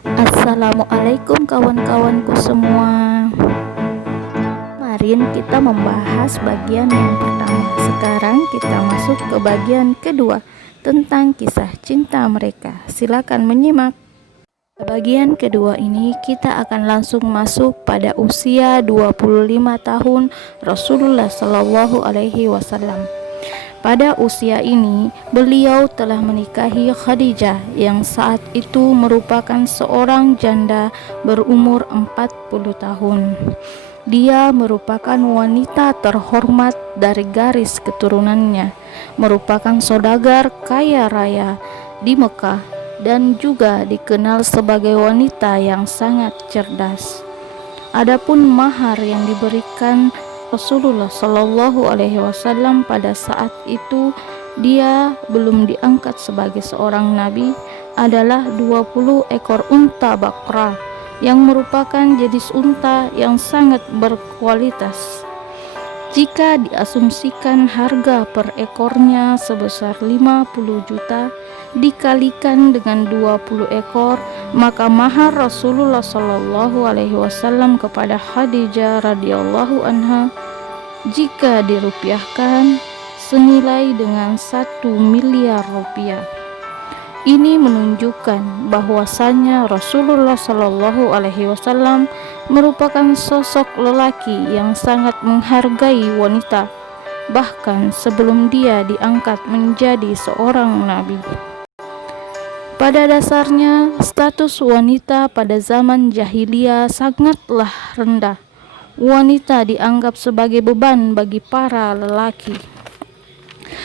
Assalamualaikum kawan-kawanku semua. Kemarin kita membahas bagian yang pertama. Sekarang kita masuk ke bagian kedua tentang kisah cinta mereka. Silakan menyimak. Bagian kedua ini kita akan langsung masuk pada usia 25 tahun Rasulullah Shallallahu Alaihi Wasallam. Pada usia ini, beliau telah menikahi Khadijah yang saat itu merupakan seorang janda berumur 40 tahun. Dia merupakan wanita terhormat dari garis keturunannya, merupakan saudagar kaya raya di Mekah dan juga dikenal sebagai wanita yang sangat cerdas. Adapun mahar yang diberikan Rasulullah Shallallahu Alaihi Wasallam pada saat itu dia belum diangkat sebagai seorang nabi adalah 20 ekor unta bakra yang merupakan jenis unta yang sangat berkualitas. Jika diasumsikan harga per ekornya sebesar 50 juta dikalikan dengan 20 ekor, maka mahar Rasulullah Shallallahu Alaihi Wasallam kepada Khadijah radhiyallahu anha jika dirupiahkan senilai dengan 1 miliar rupiah. Ini menunjukkan bahwasanya Rasulullah Shallallahu Alaihi Wasallam merupakan sosok lelaki yang sangat menghargai wanita, bahkan sebelum dia diangkat menjadi seorang nabi. Pada dasarnya, status wanita pada zaman jahiliyah sangatlah rendah. Wanita dianggap sebagai beban bagi para lelaki.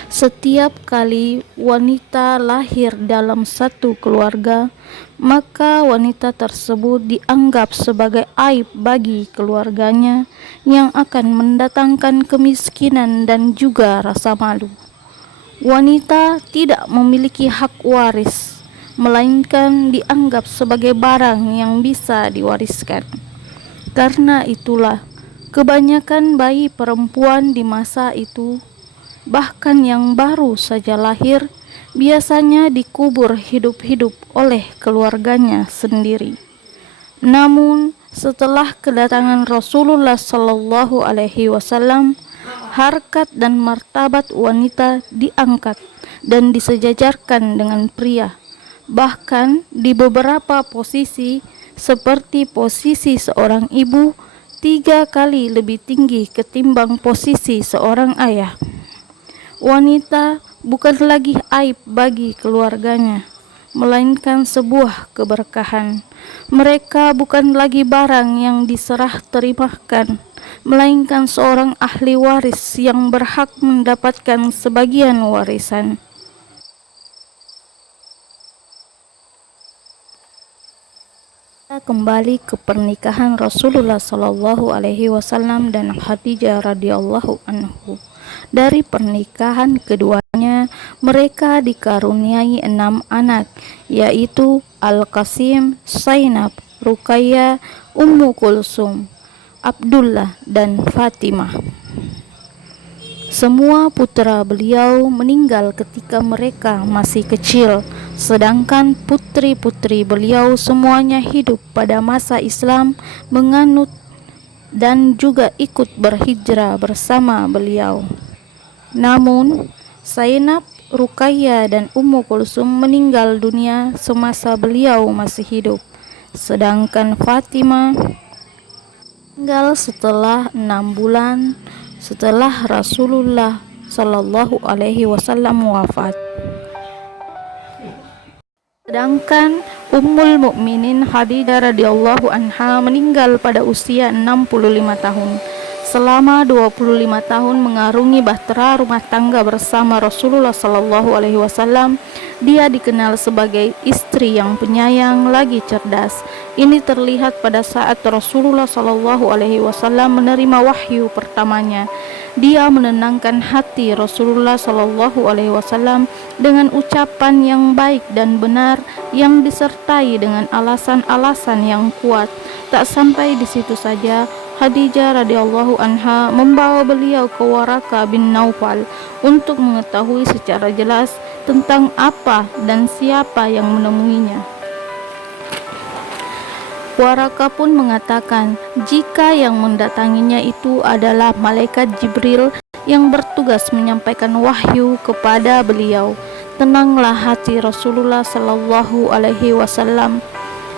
Setiap kali wanita lahir dalam satu keluarga, maka wanita tersebut dianggap sebagai aib bagi keluarganya yang akan mendatangkan kemiskinan dan juga rasa malu. Wanita tidak memiliki hak waris, melainkan dianggap sebagai barang yang bisa diwariskan. Karena itulah, kebanyakan bayi perempuan di masa itu, bahkan yang baru saja lahir, biasanya dikubur hidup-hidup oleh keluarganya sendiri. Namun, setelah kedatangan Rasulullah Shallallahu Alaihi Wasallam, harkat dan martabat wanita diangkat dan disejajarkan dengan pria. Bahkan di beberapa posisi, seperti posisi seorang ibu, 3 kali lebih tinggi ketimbang posisi seorang ayah. Wanita bukan lagi aib bagi keluarganya, melainkan sebuah keberkahan. Mereka bukan lagi barang yang diserah terimakan, melainkan seorang ahli waris yang berhak mendapatkan sebagian warisan. Kita kembali ke pernikahan Rasulullah Shallallahu Alaihi Wasallam dan Khadijah radhiyallahu anhu. Dari pernikahan keduanya, mereka dikaruniai 6 anak, yaitu Al-Qasim, Zainab, Ruqayyah, Ummu Kulsum, Abdullah, dan Fatimah. Semua putra beliau meninggal ketika mereka masih kecil, sedangkan putri-putri beliau semuanya hidup pada masa Islam, menganut dan juga ikut berhijrah bersama beliau. Namun, Zainab, Ruqayyah, dan Ummu Kulsum meninggal dunia semasa beliau masih hidup, sedangkan Fatimah meninggal setelah 6 bulan setelah Rasulullah Shallallahu Alaihi Wasallam wafat. Sedangkan Ummul Mukminin Khadijah radhiyallahu anha meninggal pada usia 65 tahun. Selama 25 tahun mengarungi bahtera rumah tangga bersama Rasulullah Shallallahu Alaihi Wasallam, dia dikenal sebagai istri yang penyayang lagi cerdas. Ini terlihat pada saat Rasulullah Shallallahu Alaihi Wasallam menerima wahyu pertamanya. Dia menenangkan hati Rasulullah Shallallahu Alaihi Wasallam dengan ucapan yang baik dan benar yang disertai dengan alasan-alasan yang kuat. Tak sampai di situ saja, Khadijah radhiyallahu anha membawa beliau ke Waraka bin Naufal untuk mengetahui secara jelas tentang apa dan siapa yang menemuinya. Waraka pun mengatakan jika yang mendatanginya itu adalah malaikat Jibril yang bertugas menyampaikan wahyu kepada beliau. Tenanglah hati Rasulullah Shallallahu Alaihi Wasallam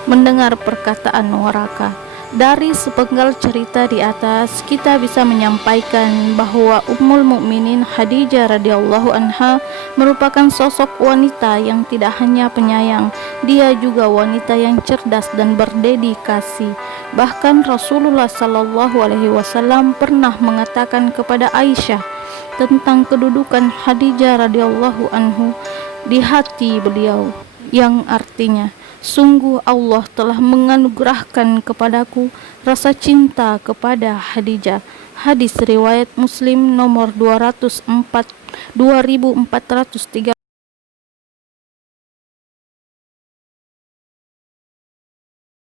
mendengar perkataan Waraka. Dari sepenggal cerita di atas, kita bisa menyampaikan bahwa Ummul Mukminin Khadijah radhiyallahu anha merupakan sosok wanita yang tidak hanya penyayang, dia juga wanita yang cerdas dan berdedikasi. Bahkan Rasulullah Shallallahu Alaihi Wasallam pernah mengatakan kepada Aisyah tentang kedudukan Khadijah radhiyallahu anhu di hati beliau, yang artinya, sungguh Allah telah menganugerahkan kepadaku rasa cinta kepada Khadijah. Hadis riwayat Muslim nomor 2430.